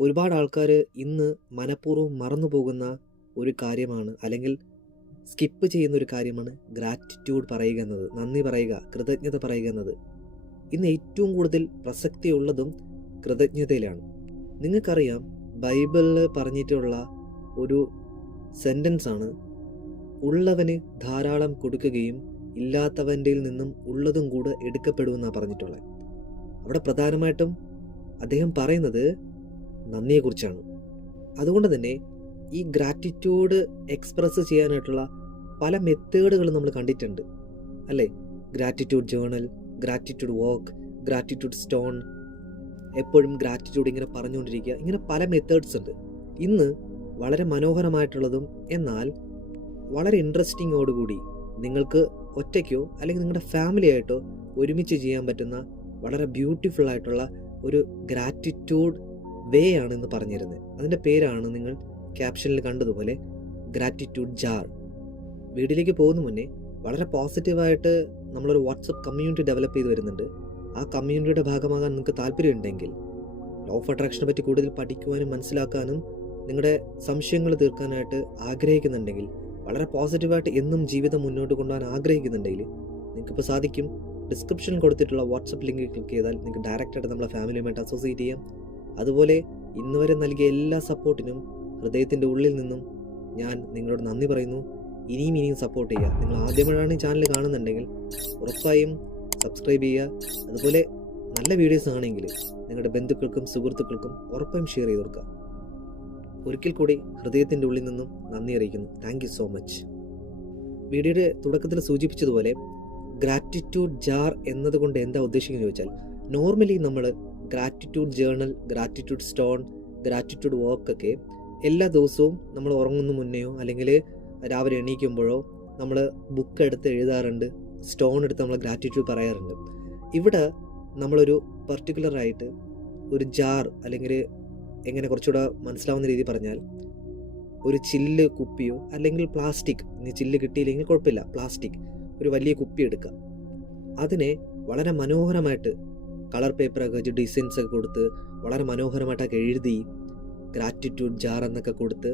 ഒരുപാട് ആൾക്കാർ ഇന്ന് മനഃപൂർവ്വം മറന്നു പോകുന്ന ഒരു കാര്യമാണ്, അല്ലെങ്കിൽ സ്കിപ്പ് ചെയ്യുന്ന ഒരു കാര്യമാണ് ഗ്രാറ്റിറ്റ്യൂഡ് പറയുക എന്നത്, നന്ദി പറയുക, കൃതജ്ഞത പറയുക എന്നത്. ഇന്ന് ഏറ്റവും കൂടുതൽ പ്രസക്തിയുള്ളതും കൃതജ്ഞതയിലാണ്. നിങ്ങൾക്കറിയാം, ബൈബിളിൽ പറഞ്ഞിട്ടുള്ള ഒരു സെൻറ്റൻസ് ആണ്, ഉള്ളവന് ധാരാളം കൊടുക്കുകയും ഇല്ലാത്തവൻ്റെ നിന്നും ഉള്ളതും കൂടെ എടുക്കപ്പെടുമെന്നാണ് പറഞ്ഞിട്ടുള്ളത്. അവിടെ പ്രധാനമായിട്ടും അദ്ദേഹം പറയുന്നത് നന്ദിയെക്കുറിച്ചാണ്. അതുകൊണ്ട് തന്നെ ഈ ഗ്രാറ്റിറ്റ്യൂഡ് എക്സ്പ്രസ് ചെയ്യാനായിട്ടുള്ള പല മെത്തേഡുകൾ നമ്മൾ കണ്ടിട്ടുണ്ട്, അല്ലേ? Gratitude journal, gratitude walk, gratitude stone, എപ്പോഴും ഗ്രാറ്റിറ്റ്യൂഡ് ഇങ്ങനെ പറഞ്ഞുകൊണ്ടിരിക്കുക, ഇങ്ങനെ പല മെത്തേഡ്സ് ഉണ്ട്. ഇന്ന് വളരെ മനോഹരമായിട്ടുള്ളതും എന്നാൽ വളരെ ഇൻട്രസ്റ്റിങ്ങോടുകൂടി നിങ്ങൾക്ക് ഒറ്റയ്ക്കോ അല്ലെങ്കിൽ നിങ്ങളുടെ ഫാമിലി ആയിട്ടോ ഒരുമിച്ച് ചെയ്യാൻ പറ്റുന്ന വളരെ ബ്യൂട്ടിഫുൾ ആയിട്ടുള്ള ഒരു ഗ്രാറ്റിറ്റ്യൂഡ് വേ ആണ് ഇന്ന് പറഞ്ഞിരുന്നത്. അതിൻ്റെ പേരാണ് നിങ്ങൾ ക്യാപ്ഷനിൽ കണ്ടതുപോലെ ഗ്രാറ്റിറ്റ്യൂഡ് ജാർ. വീഡിയോയിലേക്ക് പോകുന്ന മുന്നേ വളരെ പോസിറ്റീവായിട്ട് നമ്മളൊരു വാട്സപ്പ് കമ്മ്യൂണിറ്റി ഡെവലപ്പ് ചെയ്ത് വരുന്നുണ്ട്. ആ കമ്മ്യൂണിറ്റിയുടെ ഭാഗമാകാൻ നിങ്ങൾക്ക് താല്പര്യമുണ്ടെങ്കിൽ, ലോ ഓഫ് അട്രാക്ഷനെ പറ്റി കൂടുതൽ പഠിക്കുവാനും മനസ്സിലാക്കാനും നിങ്ങളുടെ സംശയങ്ങൾ തീർക്കാനായിട്ട് ആഗ്രഹിക്കുന്നുണ്ടെങ്കിൽ, വളരെ പോസിറ്റീവായിട്ട് എന്നും ജീവിതം മുന്നോട്ട് കൊണ്ടുപോകാൻ ആഗ്രഹിക്കുന്നുണ്ടെങ്കിൽ നിങ്ങൾക്കിപ്പോൾ സാധിക്കും. ഡിസ്ക്രിപ്ഷനിൽ കൊടുത്തിട്ടുള്ള വാട്സപ്പ് ലിങ്ക് ക്ലിക്ക് ചെയ്താൽ നിങ്ങൾക്ക് ഡയറക്റ്റായിട്ട് നമ്മളെ ഫാമിലിയുമായിട്ട് അസോസിയേറ്റ് ചെയ്യാം. അതുപോലെ ഇന്നുവരെ നൽകിയ എല്ലാ സപ്പോർട്ടിനും ഹൃദയത്തിൻ്റെ ഉള്ളിൽ നിന്നും ഞാൻ നിങ്ങളോട് നന്ദി പറയുന്നു. ഇനിയും സപ്പോർട്ട് ചെയ്യുക. നിങ്ങൾ ആദ്യമായാണ് ഈ ചാനൽ കാണുന്നുണ്ടെങ്കിൽ ഉറപ്പായും സബ്സ്ക്രൈബ് ചെയ്യുക. അതുപോലെ നല്ല വീഡിയോസ് ആണെങ്കിൽ നിങ്ങളുടെ ബന്ധുക്കൾക്കും സുഹൃത്തുക്കൾക്കും ഉറപ്പായും ഷെയർ ചെയ്ത് കൊടുക്കുക. ഒരിക്കൽ കൂടി ഹൃദയത്തിൻ്റെ ഉള്ളിൽ നിന്നും നന്ദി അറിയിക്കുന്നു. Thank you so much. വീഡിയോയുടെ തുടക്കത്തിൽ സൂചിപ്പിച്ചതുപോലെ ഗ്രാറ്റിറ്റ്യൂഡ് ജാർ എന്നതുകൊണ്ട് എന്താ ഉദ്ദേശിക്കുന്നത് ചോദിച്ചാൽ, നോർമലി നമ്മൾ gratitude journal, gratitude stone, gratitude വർക്കൊക്കെ എല്ലാ ദിവസവും നമ്മൾ ഉറങ്ങുന്ന മുന്നെയോ അല്ലെങ്കിൽ രാവിലെ എണീക്കുമ്പോഴോ നമ്മൾ ബുക്ക് എടുത്ത് എഴുതാറുണ്ട്, സ്റ്റോൺ എടുത്ത് നമ്മൾ ഗ്രാറ്റിറ്റ്യൂഡ് പറയാറുണ്ട്. ഇവിടെ നമ്മളൊരു പർട്ടിക്കുലറായിട്ട് ഒരു ജാർ, അല്ലെങ്കിൽ എങ്ങനെ കുറച്ചുകൂടെ മനസ്സിലാവുന്ന രീതി പറഞ്ഞാൽ, ഒരു ചില്ല് കുപ്പിയോ അല്ലെങ്കിൽ പ്ലാസ്റ്റിക്, ഇനി ചില്ല് കിട്ടിയില്ലെങ്കിൽ കുഴപ്പമില്ല, പ്ലാസ്റ്റിക് ഒരു വലിയ കുപ്പി എടുക്കുക. അതിനെ വളരെ മനോഹരമായിട്ട് കളർ പേപ്പറൊക്കെ വെച്ച് ഡിസൈൻസ് ഒക്കെ കൊടുത്ത് വളരെ മനോഹരമായിട്ടൊക്കെ എഴുതി ഗ്രാറ്റിറ്റ്യൂഡ് ജാർ എന്നൊക്കെ കൊടുത്ത്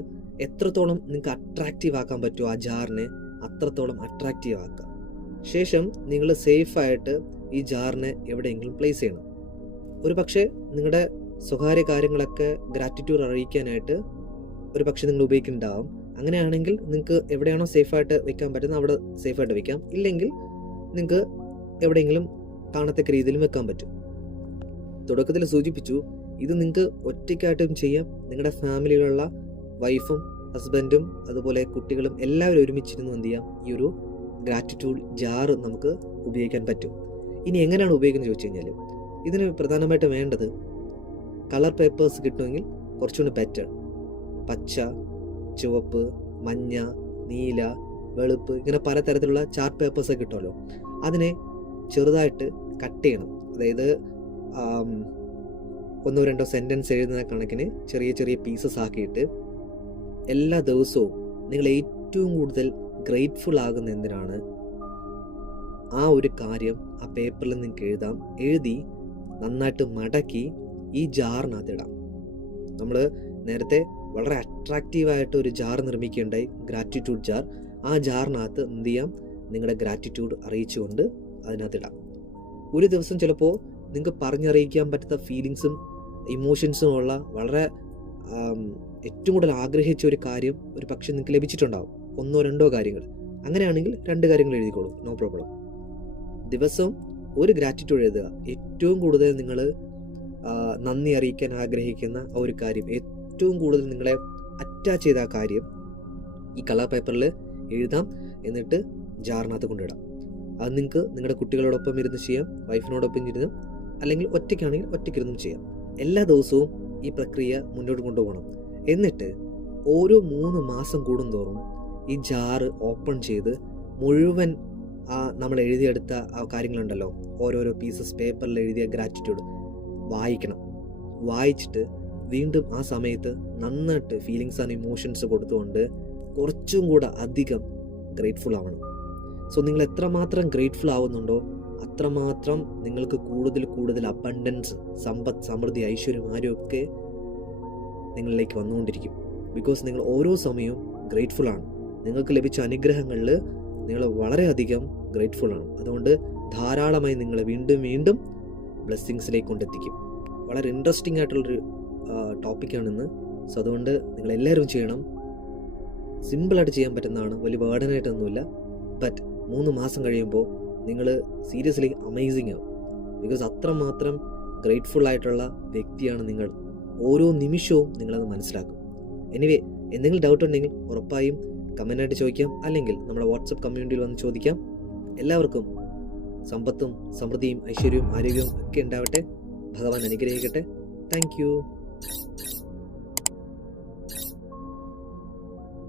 എത്രത്തോളം നിങ്ങൾക്ക് അട്രാക്റ്റീവ് ആക്കാൻ പറ്റുമോ ആ ജാറിനെ അത്രത്തോളം അട്രാക്റ്റീവ് ആക്കുക. ശേഷം നിങ്ങൾ സേഫായിട്ട് ഈ ജാറിനെ എവിടെയെങ്കിലും പ്ലേസ് ചെയ്യണം. ഒരു പക്ഷേ നിങ്ങളുടെ സ്വകാര്യ കാര്യങ്ങളൊക്കെ ഗ്രാറ്റിറ്റ്യൂഡ് അറിയിക്കാനായിട്ട് ഒരു പക്ഷേ നിങ്ങൾ ഉപയോഗിക്കുന്നുണ്ടാവും. അങ്ങനെയാണെങ്കിൽ നിങ്ങൾക്ക് എവിടെയാണോ സേഫായിട്ട് വെക്കാൻ പറ്റുന്നത് അവിടെ സേഫായിട്ട് വെക്കാം. ഇല്ലെങ്കിൽ നിങ്ങൾക്ക് എവിടെയെങ്കിലും കാണത്തക്ക രീതിയിലും വെക്കാൻ പറ്റും. തുടക്കത്തിൽ സൂചിപ്പിച്ചു, ഇത് നിങ്ങൾക്ക് ഒറ്റയ്ക്കായിട്ടും ചെയ്യാം. നിങ്ങളുടെ ഫാമിലിയിലുള്ള വൈഫും ഹസ്ബൻഡും അതുപോലെ കുട്ടികളും എല്ലാവരും ഒരുമിച്ചിരുന്ന് എന്ത് ചെയ്യാം, ഈ ഒരു ഗ്രാറ്റിറ്റ്യൂഡ് ജാർ നമുക്ക് ഉപയോഗിക്കാൻ പറ്റും. ഇനി എങ്ങനെയാണ് ഉപയോഗിക്കുന്നത് ചോദിച്ചു കഴിഞ്ഞാൽ, ഇതിന് പ്രധാനമായിട്ട് വേണ്ടത് കളർ പേപ്പേഴ്സ് കിട്ടുമെങ്കിൽ കുറച്ചുകൂടി ബെറ്റർ. പച്ച, ചുവപ്പ്, മഞ്ഞ, നീല, വെളുപ്പ്, ഇങ്ങനെ പലതരത്തിലുള്ള ചാർട്ട് പേപ്പേഴ്സൊക്കെ കിട്ടുമല്ലോ. അതിനെ ചെറുതായിട്ട് കട്ട് ചെയ്യണം. അതായത് 1-2 സെൻറ്റൻസ് എഴുതുന്ന കണക്കിന് ചെറിയ ചെറിയ പീസസ് ആക്കിയിട്ട് എല്ലാ ദിവസവും നിങ്ങൾ ഏറ്റവും കൂടുതൽ ഗ്രേറ്റ്ഫുൾ ആകുന്ന എന്തിനാണ് ആ ഒരു കാര്യം ആ പേപ്പറിൽ നിങ്ങൾക്ക് എഴുതി നന്നായിട്ട് മടക്കി ഈ ജാറിനകത്തിടാം. നമ്മൾ നേരത്തെ വളരെ അട്രാക്റ്റീവായിട്ട് ഒരു ജാർ നിർമ്മിക്കുകയുണ്ടായി, ഗ്രാറ്റിറ്റ്യൂഡ് ജാർ. ആ ജാറിനകത്ത് എന്ത് ചെയ്യാം, നിങ്ങളുടെ ഗ്രാറ്റിറ്റ്യൂഡ് അറിയിച്ചുകൊണ്ട് അതിനകത്തിടാം. ഒരു ദിവസം ചിലപ്പോൾ നിങ്ങൾക്ക് പറഞ്ഞറിയിക്കാൻ പറ്റാത്ത ഫീലിങ്സും ഇമോഷൻസും ഉള്ള വളരെ ഏറ്റവും കൂടുതൽ ആഗ്രഹിച്ച ഒരു കാര്യം ഒരു പക്ഷേ നിങ്ങൾക്ക് ലഭിച്ചിട്ടുണ്ടാവും, 1-2 കാര്യങ്ങൾ. അങ്ങനെയാണെങ്കിൽ 2 കാര്യങ്ങൾ എഴുതിക്കോളൂ, നോ പ്രോബ്ലം. ദിവസം ഒരു ഗ്രാറ്റിറ്റ്യൂഡ് എഴുതുക. ഏറ്റവും കൂടുതൽ നിങ്ങൾ നന്ദി അറിയിക്കാൻ ആഗ്രഹിക്കുന്ന ആ ഒരു കാര്യം, ഏറ്റവും കൂടുതൽ നിങ്ങളെ അറ്റാച്ച് ചെയ്ത ആ കാര്യം ഈ കളർ പേപ്പറിൽ എഴുതാം. എന്നിട്ട് ജാറിനകത്ത് കൊണ്ടിടാം. അത് നിങ്ങൾക്ക് നിങ്ങളുടെ കുട്ടികളോടൊപ്പം ഇരുന്ന് ചെയ്യാം, വൈഫിനോടൊപ്പം ഇരുന്ന്, അല്ലെങ്കിൽ ഒറ്റയ്ക്കാണെങ്കിൽ ഒറ്റയ്ക്കിരുന്നും ചെയ്യാം. എല്ലാ ദിവസവും ഈ പ്രക്രിയ മുന്നോട്ട് കൊണ്ടുപോകണം. എന്നിട്ട് ഓരോ 3 മാസം കൂടുന്തോറും ഈ ജാറ് ഓപ്പൺ ചെയ്ത് മുഴുവൻ നമ്മൾ എഴുതിയെടുത്ത ആ കാര്യങ്ങളുണ്ടല്ലോ, ഓരോരോ പീസസ് പേപ്പറിൽ എഴുതിയ ഗ്രാറ്റിറ്റ്യൂഡ് വായിക്കണം. വായിച്ചിട്ട് വീണ്ടും ആ സമയത്ത് നന്നായിട്ട് ഫീലിങ്സ് ആൻഡ് ഇമോഷൻസ് കൊടുത്തുകൊണ്ട് കുറച്ചും കൂടെ അധികം ഗ്രേറ്റ്ഫുൾ ആവണം. സോ നിങ്ങൾ എത്രമാത്രം ഗ്രേറ്റ്ഫുൾ ആവുന്നുണ്ടോ അത്രമാത്രം നിങ്ങൾക്ക് കൂടുതൽ അബണ്ടൻസ്, സമ്പത്ത്, സമൃദ്ധി, ഐശ്വര്യം, ആരോഗ്യമൊക്കെ നിങ്ങളിലേക്ക് വന്നുകൊണ്ടിരിക്കും. ബിക്കോസ് നിങ്ങൾ ഓരോ സമയവും ഗ്രേറ്റ്ഫുൾ ആണ്. നിങ്ങൾക്ക് ലഭിച്ച അനുഗ്രഹങ്ങളിൽ നിങ്ങൾ വളരെയധികം ഗ്രേറ്റ്ഫുൾ ആണ്. അതുകൊണ്ട് ധാരാളമായി നിങ്ങളെ വീണ്ടും വീണ്ടും ബ്ലെസ്സിങ്സിലേക്ക് കൊണ്ടെത്തിക്കും. വളരെ ഇൻട്രസ്റ്റിംഗ് ആയിട്ടുള്ളൊരു ടോപ്പിക്കാണിന്ന്. സോ അതുകൊണ്ട് നിങ്ങളെല്ലാവരും ചെയ്യണം. സിമ്പിളായിട്ട് ചെയ്യാൻ പറ്റുന്നതാണ്, വലിയ ബേർഡനായിട്ടൊന്നുമില്ല. ബട്ട് 3 മാസം കഴിയുമ്പോൾ നിങ്ങൾ സീരിയസ്ലി അമേസിങ് ആവും. ബിക്കോസ് അത്രമാത്രം ഗ്രേറ്റ്ഫുൾ ആയിട്ടുള്ള വ്യക്തിയാണ് നിങ്ങൾ. ഓരോ നിമിഷവും നിങ്ങളത് മനസ്സിലാക്കും. എനിവേ, എന്തെങ്കിലും ഡൗട്ട് ഉണ്ടെങ്കിൽ ഉറപ്പായും കമൻ്റായിട്ട് ചോദിക്കാം, അല്ലെങ്കിൽ നമ്മുടെ വാട്സപ്പ് കമ്മ്യൂണിറ്റിയിൽ വന്ന് ചോദിക്കാം. എല്ലാവർക്കും സമ്പത്തും സമൃദ്ധിയും ഐശ്വര്യവും ആരോഗ്യവും ഒക്കെ ഉണ്ടാവട്ടെ. ഭഗവാൻ അനുഗ്രഹിക്കട്ടെ. Thank you.